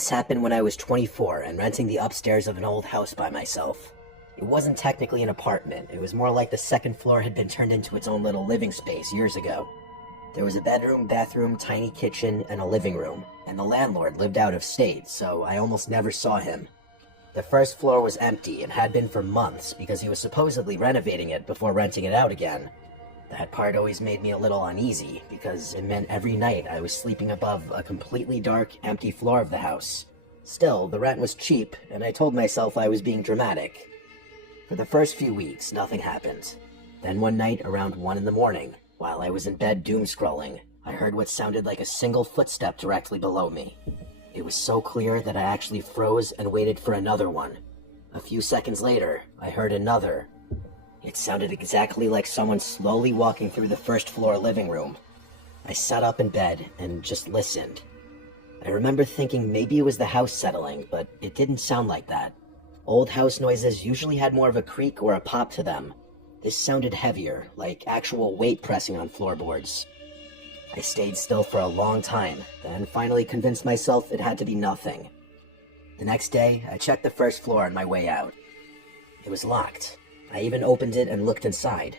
This happened when I was 24 and renting the upstairs of an old house by myself. It wasn't technically an apartment, it was more like the second floor had been turned into its own little living space years ago. There was a bedroom, bathroom, tiny kitchen, and a living room, and the landlord lived out of state, so I almost never saw him. The first floor was empty and had been for months because he was supposedly renovating it before renting it out again. That part always made me a little uneasy because it meant every night I was sleeping above a completely dark, empty floor of the house. Still, the rent was cheap, and I told myself I was being dramatic. For the first few weeks, nothing happened. Then one night around 1 in the morning, while I was in bed doom-scrolling, I heard what sounded like a single footstep directly below me. It was so clear that I actually froze and waited for another one. A few seconds later, I heard another. It sounded exactly like someone slowly walking through the first floor living room. I sat up in bed and just listened. I remember thinking maybe it was the house settling, but it didn't sound like that. Old house noises usually had more of a creak or a pop to them. This sounded heavier, like actual weight pressing on floorboards. I stayed still for a long time, then finally convinced myself it had to be nothing. The next day, I checked the first floor on my way out. It was locked. I even opened it and looked inside.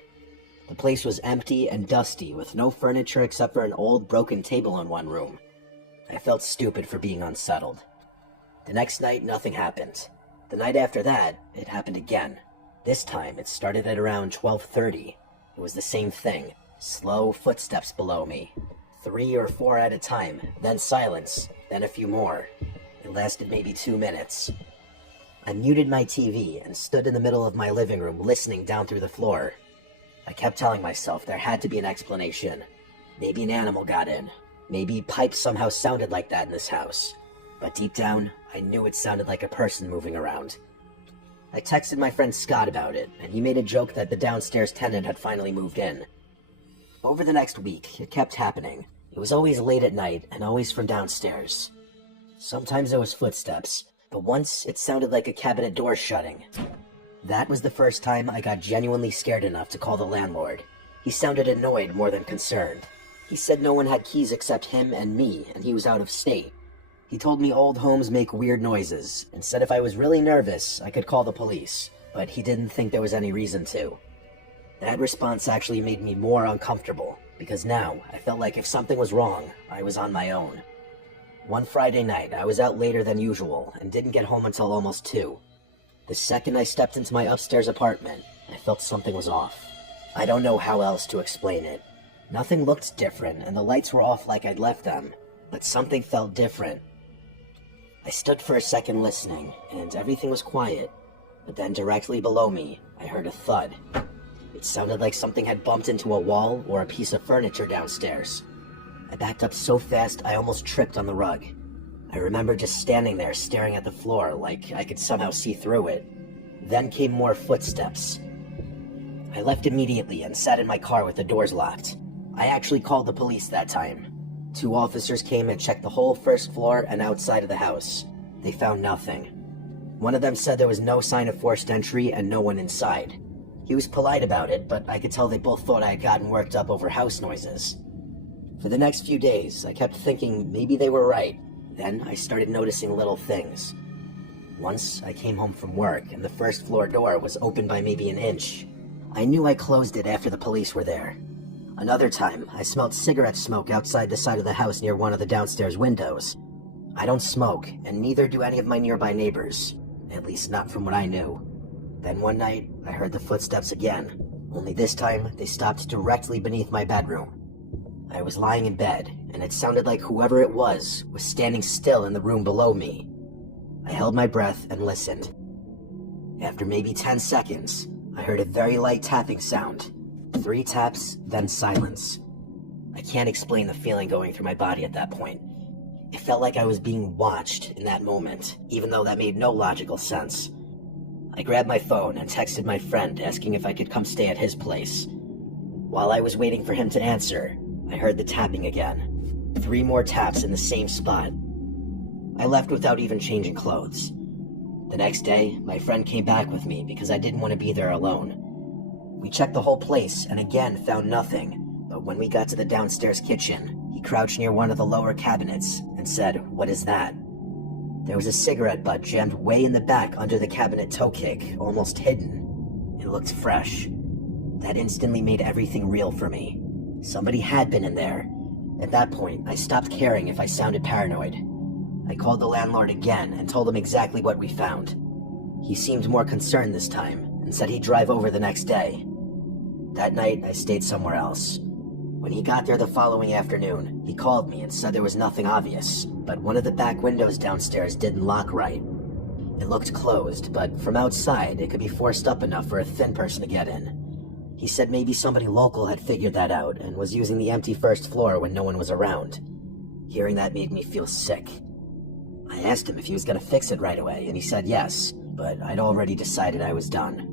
The place was empty and dusty, with no furniture except for an old broken table in one room. I felt stupid for being unsettled. The next night, nothing happened. The night after that, it happened again. This time, it started at around 12:30. It was the same thing. Slow footsteps below me. 3 or 4 at a time, then silence, then a few more. It lasted maybe 2 minutes. I muted my TV and stood in the middle of my living room listening down through the floor. I kept telling myself there had to be an explanation. Maybe an animal got in. Maybe pipes somehow sounded like that in this house. But deep down, I knew it sounded like a person moving around. I texted my friend Scott about it, and he made a joke that the downstairs tenant had finally moved in. Over the next week, it kept happening. It was always late at night and always from downstairs. Sometimes there was footsteps, but once it sounded like a cabinet door shutting. That was the first time I got genuinely scared enough to call the landlord. He sounded annoyed more than concerned. He said no one had keys except him and me, and he was out of state. He told me old homes make weird noises, and said if I was really nervous, I could call the police, but he didn't think there was any reason to. That response actually made me more uncomfortable, because now I felt like if something was wrong, I was on my own. One Friday night, I was out later than usual and didn't get home until almost 2. The second I stepped into my upstairs apartment, I felt something was off. I don't know how else to explain it. Nothing looked different and the lights were off like I'd left them, but something felt different. I stood for a second listening, and everything was quiet, but then directly below me, I heard a thud. It sounded like something had bumped into a wall or a piece of furniture downstairs. I backed up so fast I almost tripped on the rug. I remember just standing there staring at the floor like I could somehow see through it. Then came more footsteps. I left immediately and sat in my car with the doors locked. I actually called the police that time. 2 officers came and checked the whole first floor and outside of the house. They found nothing. One of them said there was no sign of forced entry and no one inside. He was polite about it, but I could tell they both thought I had gotten worked up over house noises. For the next few days, I kept thinking maybe they were right. Then I started noticing little things. Once, I came home from work, and the first floor door was open by maybe an inch. I knew I closed it after the police were there. Another time, I smelled cigarette smoke outside the side of the house near one of the downstairs windows. I don't smoke, and neither do any of my nearby neighbors. At least not from what I knew. Then one night, I heard the footsteps again. Only this time, they stopped directly beneath my bedroom. I was lying in bed, and it sounded like whoever it was standing still in the room below me. I held my breath and listened. After maybe 10 seconds, I heard a very light tapping sound. 3 taps, then silence. I can't explain the feeling going through my body at that point. It felt like I was being watched in that moment, even though that made no logical sense. I grabbed my phone and texted my friend asking if I could come stay at his place. While I was waiting for him to answer, I heard the tapping again. 3 more taps in the same spot. I left without even changing clothes. The next day, my friend came back with me because I didn't want to be there alone. We checked the whole place and again found nothing, but when we got to the downstairs kitchen, he crouched near one of the lower cabinets and said, "What is that?" There was a cigarette butt jammed way in the back under the cabinet toe kick, almost hidden. It looked fresh. That instantly made everything real for me. Somebody had been in there. At that point, I stopped caring if I sounded paranoid. I called the landlord again and told him exactly what we found. He seemed more concerned this time and said he'd drive over the next day. That night, I stayed somewhere else. When he got there the following afternoon, he called me and said there was nothing obvious, but one of the back windows downstairs didn't lock right. It looked closed, but from outside, it could be forced up enough for a thin person to get in. He said maybe somebody local had figured that out and was using the empty first floor when no one was around. Hearing that made me feel sick. I asked him if he was gonna fix it right away, and he said yes, but I'd already decided I was done.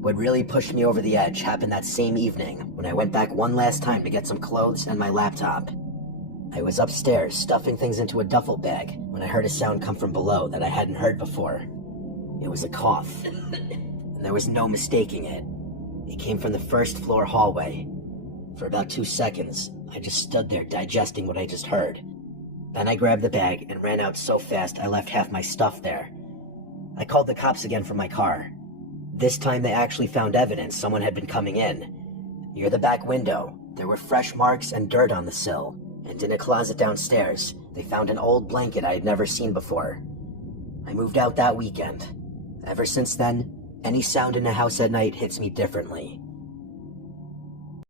What really pushed me over the edge happened that same evening, when I went back one last time to get some clothes and my laptop. I was upstairs, stuffing things into a duffel bag, when I heard a sound come from below that I hadn't heard before. It was a cough, and there was no mistaking it. It came from the first floor hallway. For about 2 seconds, I just stood there digesting what I just heard. Then I grabbed the bag and ran out so fast I left half my stuff there. I called the cops again from my car. This time they actually found evidence someone had been coming in. Near the back window, there were fresh marks and dirt on the sill, and in a closet downstairs, they found an old blanket I had never seen before. I moved out that weekend. Ever since then, any sound in a house at night hits me differently.